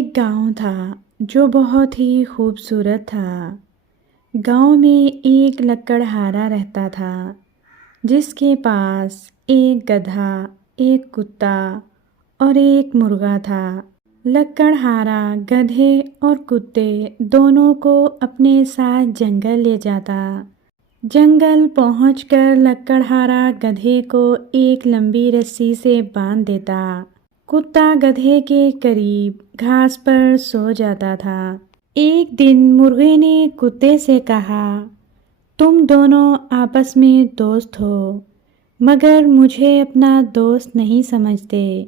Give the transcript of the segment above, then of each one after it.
ایک گاؤں تھا جو بہت ہی خوبصورت تھا۔ گاؤں میں ایک لکڑہارا رہتا تھا جس کے پاس ایک گدھا، ایک کتا اور ایک مرغا تھا۔ لکڑہارا گدھے اور کتے دونوں کو اپنے ساتھ جنگل لے جاتا۔ جنگل پہنچ کر لکڑہارا گدھے کو ایک لمبی رسی سے باندھ دیتا۔ کتا گدھے کے قریب گھاس پر سو جاتا تھا۔ ایک دن مرغے نے کتے سے کہا، تم دونوں آپس میں دوست ہو مگر مجھے اپنا دوست نہیں سمجھتے۔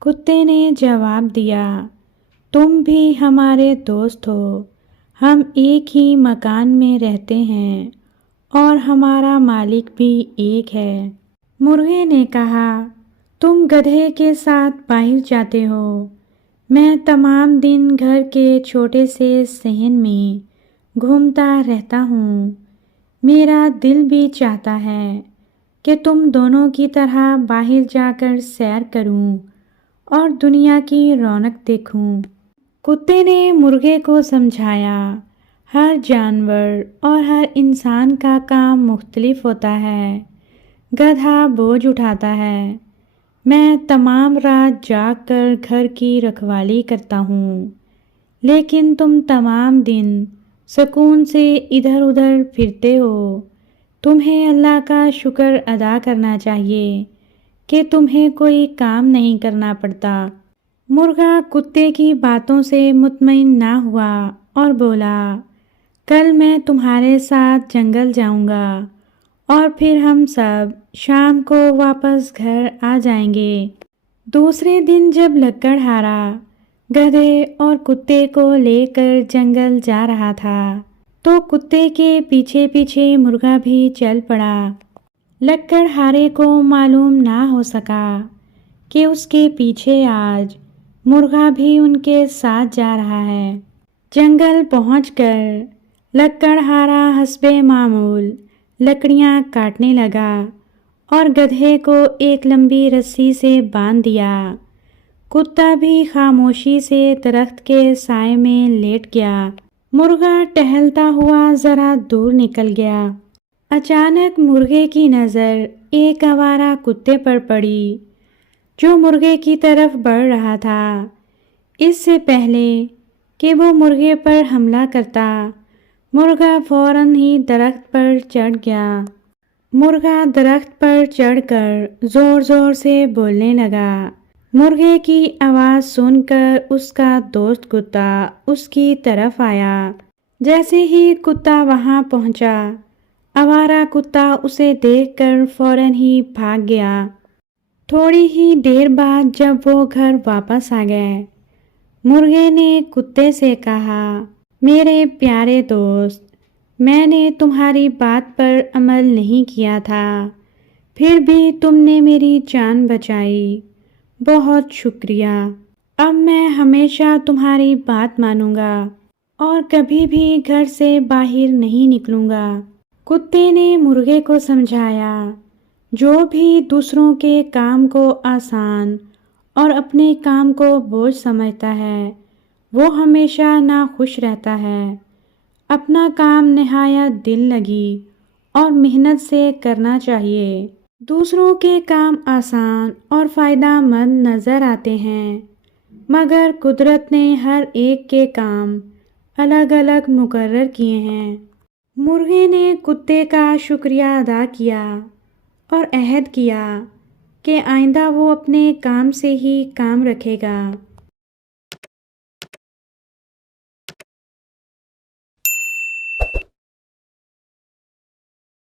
کتے نے جواب دیا، تم بھی ہمارے دوست ہو، ہم ایک ہی مکان میں رہتے ہیں اور ہمارا مالک بھی ایک ہے۔ مرغے نے کہا، تم گدھے کے ساتھ باہر جاتے ہو، میں تمام دن گھر کے چھوٹے سے صحن میں گھومتا رہتا ہوں۔ میرا دل بھی چاہتا ہے کہ تم دونوں کی طرح باہر جا کر سیر کروں اور دنیا کی رونق دیکھوں۔ کتے نے مرغے کو سمجھایا، ہر جانور اور ہر انسان کا کام مختلف ہوتا ہے۔ گدھا بوجھ اٹھاتا ہے، میں تمام رات جاگ کر گھر کی رکھوالی کرتا ہوں، لیکن تم تمام دن سکون سے ادھر ادھر پھرتے ہو۔ تمہیں اللہ کا شکر ادا کرنا چاہیے کہ تمہیں کوئی کام نہیں کرنا پڑتا۔ مرغا کتے کی باتوں سے مطمئن نہ ہوا اور بولا، کل میں تمہارے ساتھ جنگل جاؤں گا اور پھر ہم سب شام کو واپس گھر آ جائیں گے۔ دوسرے دن جب لکڑہارا گدھے اور کتے کو لے کر جنگل جا رہا تھا تو کتے کے پیچھے پیچھے مرغا بھی چل پڑا۔ لکڑہارے کو معلوم نہ ہو سکا کہ اس کے پیچھے آج مرغا بھی ان کے ساتھ جا رہا ہے۔ جنگل پہنچ کر لکڑہارا حسب معمول لکڑیاں کاٹنے لگا اور گدھے کو ایک لمبی رسی سے باندھ دیا۔ کتا بھی خاموشی سے درخت کے سائے میں لیٹ گیا۔ مرغا ٹہلتا ہوا ذرا دور نکل گیا۔ اچانک مرغے کی نظر ایک آوارہ کتے پر پڑی جو مرغے کی طرف بڑھ رہا تھا۔ اس سے پہلے کہ وہ مرغے پر حملہ کرتا، مرغا فوراً ہی درخت پر چڑھ گیا۔ مرغا درخت پر چڑھ کر زور زور سے بولنے لگا۔ مرغے کی آواز سن کر اس کا دوست کتا اس کی طرف آیا۔ جیسے ہی کتا وہاں پہنچا، آوارہ کتا اسے دیکھ کر فوراً ہی بھاگ گیا۔ تھوڑی ہی دیر بعد جب وہ گھر واپس آ گئے، مرغے نے کتے سے کہا، میرے پیارے دوست، میں نے تمہاری بات پر عمل نہیں کیا تھا، پھر بھی تم نے میری جان بچائی، بہت شکریہ۔ اب میں ہمیشہ تمہاری بات مانوں گا اور کبھی بھی گھر سے باہر نہیں نکلوں گا۔ کتے نے مرغے کو سمجھایا، جو بھی دوسروں کے کام کو آسان اور اپنے کام کو بوجھ سمجھتا ہے وہ ہمیشہ ناخوش رہتا ہے۔ اپنا کام نہایت دل لگی اور محنت سے کرنا چاہیے۔ دوسروں کے کام آسان اور فائدہ مند نظر آتے ہیں مگر قدرت نے ہر ایک کے کام الگ الگ مقرر کیے ہیں۔ مرغے نے کتے کا شکریہ ادا کیا اور عہد کیا کہ آئندہ وہ اپنے کام سے ہی کام رکھے گا۔